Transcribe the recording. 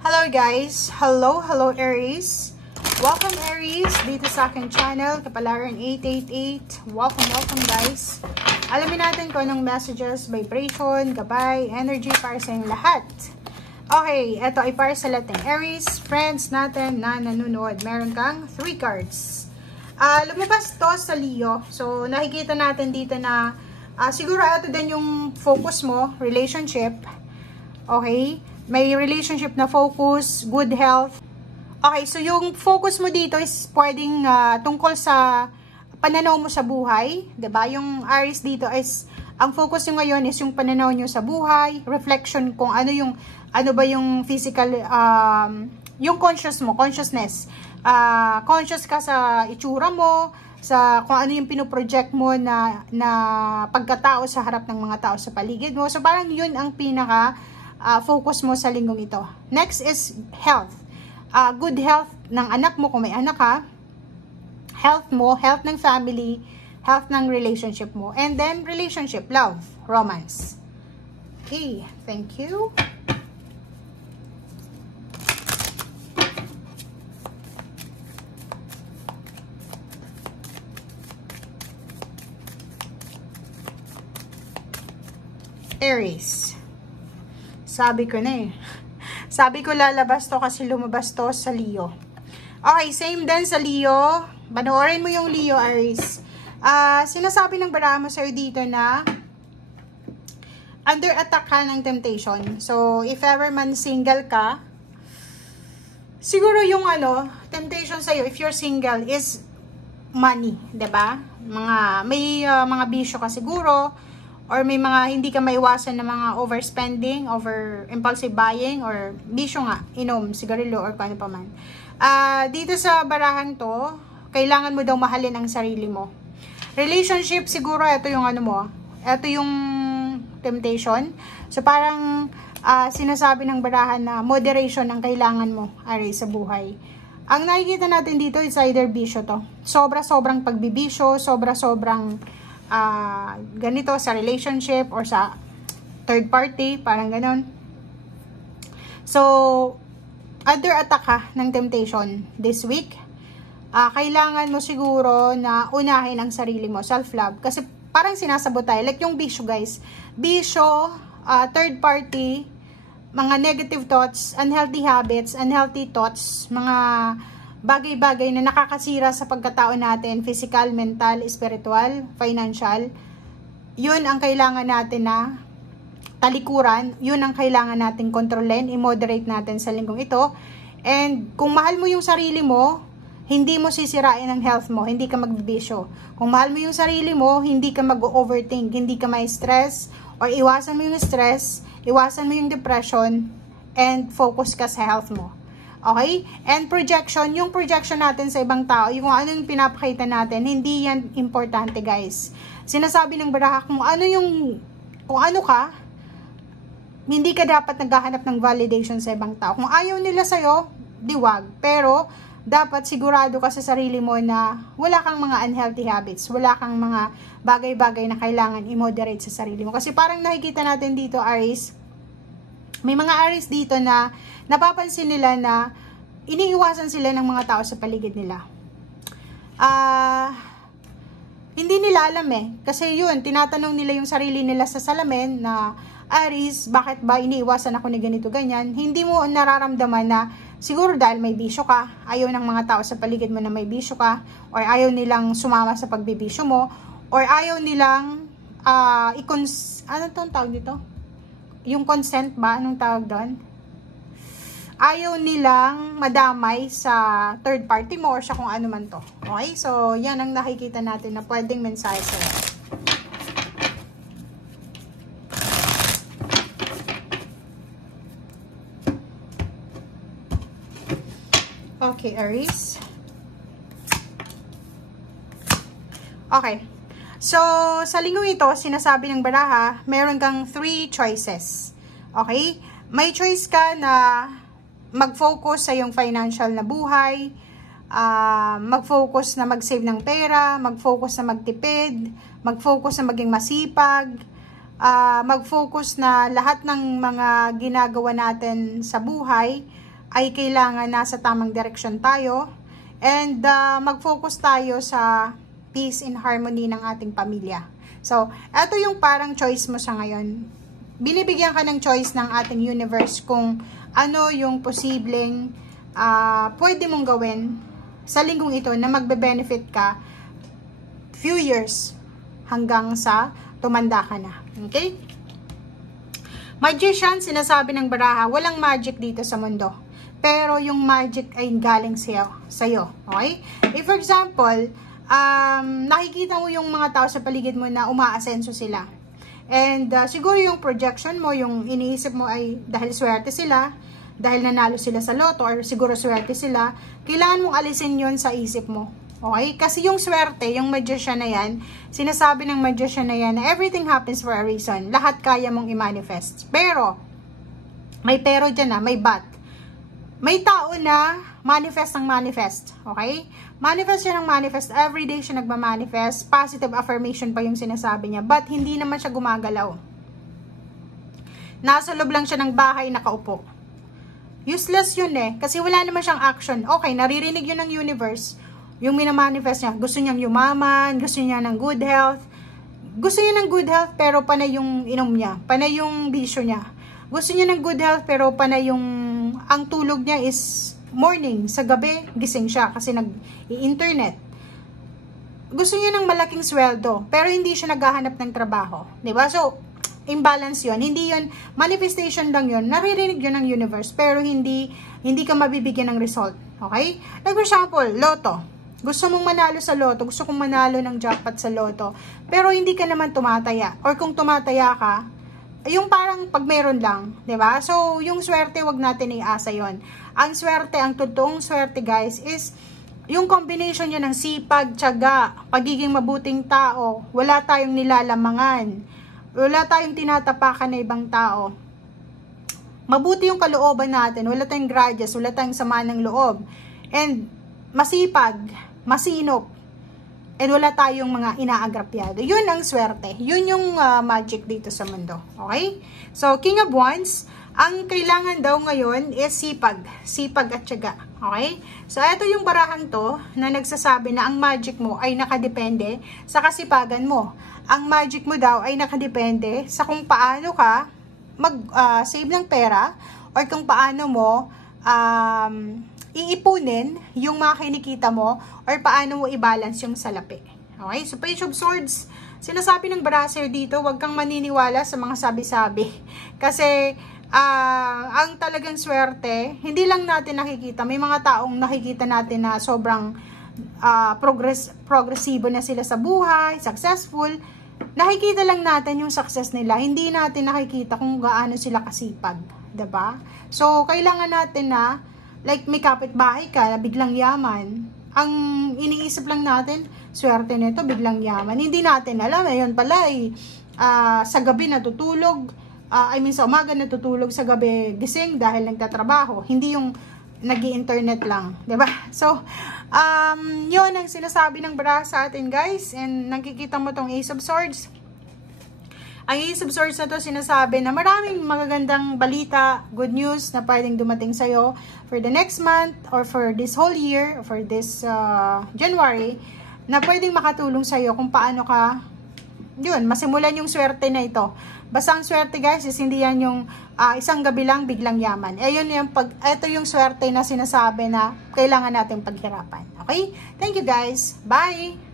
Hello guys! Hello Aries! Welcome Aries dito sa aking channel, Kapalaran 888. Welcome guys! Alamin natin kung anong messages, vibration, gabay, energy para sa inyong lahat. Okay, ito ay para sa lahat ng Aries, friends natin na nanonood. Meron kang 3 cards. Lumabas to sa Leo. So, nakikita natin dito na siguro ito din yung focus mo, relationship. Okay? May relationship na focus, good health. Okay, so yung focus mo dito is pwedeng tungkol sa pananaw mo sa buhay. 'Di ba? Yung Aries dito is, ang focus nyo ngayon is yung pananaw nyo sa buhay, reflection kung ano ba yung physical, yung consciousness. Conscious ka sa itsura mo, sa kung ano yung pinoproject mo na pagkatao sa harap ng mga tao sa paligid mo. So parang yun ang pinaka focus mo sa linggong ito. Next is health. Good health ng anak mo kung may anak ka. Health mo, health ng family, health ng relationship mo. And then relationship, love, romance. Okay, thank you. Aries. Sabi ko na eh. Sabi ko lalabas to kasi lumabas to sa Leo. Okay, same din sa Leo. Panoorin mo yung Leo, Aries. Sinasabi ng baraha mo sa'yo dito na under attack ka ng temptation. So, if ever man single ka, siguro yung temptation sa'yo, if you're single, is money. 'Di ba? May mga bisyo ka siguro, or may mga hindi ka maiwasan na mga overspending, over impulsive buying, or bisyo nga, inom, sigarilyo, or kung ano pa man. Dito sa barahan to, kailangan mo daw mahalin ang sarili mo. Relationship, siguro, ito yung ito yung temptation. So, parang sinasabi ng barahan na moderation ang kailangan mo, Aries, sa buhay. Ang nakikita natin dito is either bisyo to. Sobra-sobrang pagbibisyo, sobra-sobrang ganito sa relationship or sa third party, parang ganon. So, under attack ka ng temptation this week. Kailangan mo siguro na unahin ang sarili mo, self-love. Kasi parang sinasabot tayo. Like yung bisyo, guys. Bisyo, third party, mga negative thoughts, unhealthy habits, unhealthy thoughts, mga bagay-bagay na nakakasira sa pagkatao natin, physical, mental, spiritual, financial. Yun ang kailangan natin na talikuran. Yun ang kailangan natin kontrolin, i-moderate natin sa linggong ito. And kung mahal mo yung sarili mo, hindi mo sisirain ang health mo, hindi ka magbibisyo. Kung mahal mo yung sarili mo, hindi ka mag-overthink, hindi ka may stress, or iwasan mo yung stress, iwasan mo yung depression, and focus ka sa health mo. Okay? And projection, yung projection natin sa ibang tao, yung ano yung pinapakita natin, hindi yan importante, guys. Sinasabi ng baraha, kung ano ka, hindi ka dapat naghahanap ng validation sa ibang tao. Kung ayaw nila sa'yo, diwag. Pero, dapat sigurado ka sa sarili mo na wala kang mga unhealthy habits, wala kang mga bagay-bagay na kailangan i-moderate sa sarili mo. Kasi parang nakikita natin dito, Aries, may mga Aries dito na napapansin nila na iniiwasan sila ng mga tao sa paligid nila. Hindi nila alam eh. Kasi yun, tinatanong nila yung sarili nila sa salamin na, Aries, bakit ba iniiwasan ako ni ganito, ganyan? Hindi mo nararamdaman na siguro dahil may bisyo ka, ayaw ng mga tao sa paligid mo na may bisyo ka, or ayaw nilang sumama sa pagbibisyo mo, or ayaw nilang, ano tong tawag dito? Yung consent ba? Anong tawag doon? Ayaw nilang madamay sa third party mo or sa kung ano man to. Okay? So, yan ang nakikita natin na pwedeng mensahe sa'yo. Okay, Aries. Okay. So, sa linggong ito, sinasabi ng baraha, meron kang 3 choices. Okay? May choice ka na mag-focus sa iyong financial na buhay, mag-focus na mag-save ng pera, mag-focus na magtipid, mag-focus na maging masipag, mag-focus na lahat ng mga ginagawa natin sa buhay ay kailangan nasa tamang direksyon tayo, and mag-focus tayo sa peace and harmony ng ating pamilya. So, ito yung parang choice mo sa ngayon. Binibigyan ka ng choice ng ating universe kung ano yung posibleng pwede mong gawin sa linggong ito na magbe-benefit ka few years hanggang sa tumanda ka na. Okay? Magician, sinasabi ng baraha, walang magic dito sa mundo. Pero yung magic ay galing sa'yo. Okay? If for example, nakikita mo yung mga tao sa paligid mo na umaasenso sila. And siguro yung projection mo, yung iniisip mo ay dahil swerte sila, dahil nanalo sila sa loto, or siguro swerte sila, kailangan mong alisin yon sa isip mo. Okay? Kasi yung swerte, yung magician na yan, sinasabi ng magician na yan na everything happens for a reason. Lahat kaya mong i-manifest. Pero, may pero dyan na, may but. May tao na manifest ang manifest. Okay? Manifest siya ng manifest. Everyday siya nagmamanifest. Positive affirmation pa yung sinasabi niya. But, hindi naman siya gumagalaw. Nasa loob lang siya ng bahay, nakaupo. Useless yun eh. Kasi wala naman siyang action. Okay, naririnig yun ng universe. Yung minamanifest niya. Gusto niyang yumaman. Gusto niya ng good health. Gusto niya ng good health pero panay yung inom niya. Panay yung bisyo niya. Gusto niya ng good health pero panay yung ang tulog niya is morning. Sa gabi, gising siya kasi nag-i-internet. Gusto niya ng malaking sweldo pero hindi siya naghahanap ng trabaho. Diba? So, imbalance yon. Hindi yon manifestation lang yon. Naririnig yon ng universe pero hindi ka mabibigyan ng result. Okay? Like for example, loto. Gusto mong manalo sa loto, gusto kong manalo ng jackpot sa loto, pero hindi ka naman tumataya. Or kung tumataya ka, yung parang pag meron lang, 'di ba? So, yung swerte, wag natin iasa 'yon. Ang swerte, ang totoong swerte, guys, is yung combination niya ng sipag, tiyaga, pagiging mabuting tao, wala tayong nilalamangan, wala tayong tinatapakan na ibang tao. Mabuti yung kalooban natin, wala tayong grudges, wala tayong sama ng loob. And masipag, masinop, and wala tayong mga inaagrabyado. Yun ang swerte. Yun yung magic dito sa mundo. Okay? So, King of Wands, ang kailangan daw ngayon is sipag. Sipag at tiyaga. Okay? So, ito yung barahan to na nagsasabi na ang magic mo ay nakadepende sa kasipagan mo. Ang magic mo daw ay nakadepende sa kung paano ka mag-save ng pera or kung paano mo iipunin yung mga kinikita mo or paano mo i-balance yung salapi. Okay? So, Page of Swords, sinasabi ng baraha dito, huwag kang maniniwala sa mga sabi-sabi. Kasi, ang talagang swerte, hindi lang natin nakikita. May mga taong nakikita natin na sobrang progresibo na sila sa buhay, successful. Nakikita lang natin yung success nila. Hindi natin nakikita kung gaano sila kasipag. Diba? So, kailangan natin na like may kapitbahay ka na biglang yaman, ang iniisip lang natin, swerte nito, biglang yaman. Hindi natin alam, ayun pala sa gabi natutulog, sa umaga natutulog, sa gabi gising dahil nagtatrabaho. Hindi yung nag-i-internet lang, 'di ba? So, yun ang sinasabi ng baraha sa atin, guys. And nakikita mo tong Ace of Swords. Ang Ace of Swords na to, sinasabi na maraming magagandang balita, good news na pwedeng dumating sa'yo for the next month or for this whole year, or for this January, na pwedeng makatulong sa'yo kung paano ka, yun, masimulan yung swerte na ito. Basta ang swerte, guys, is hindi yan yung isang gabi lang biglang yaman. Ito yung swerte na sinasabi na kailangan natin paghirapan. Okay? Thank you, guys. Bye!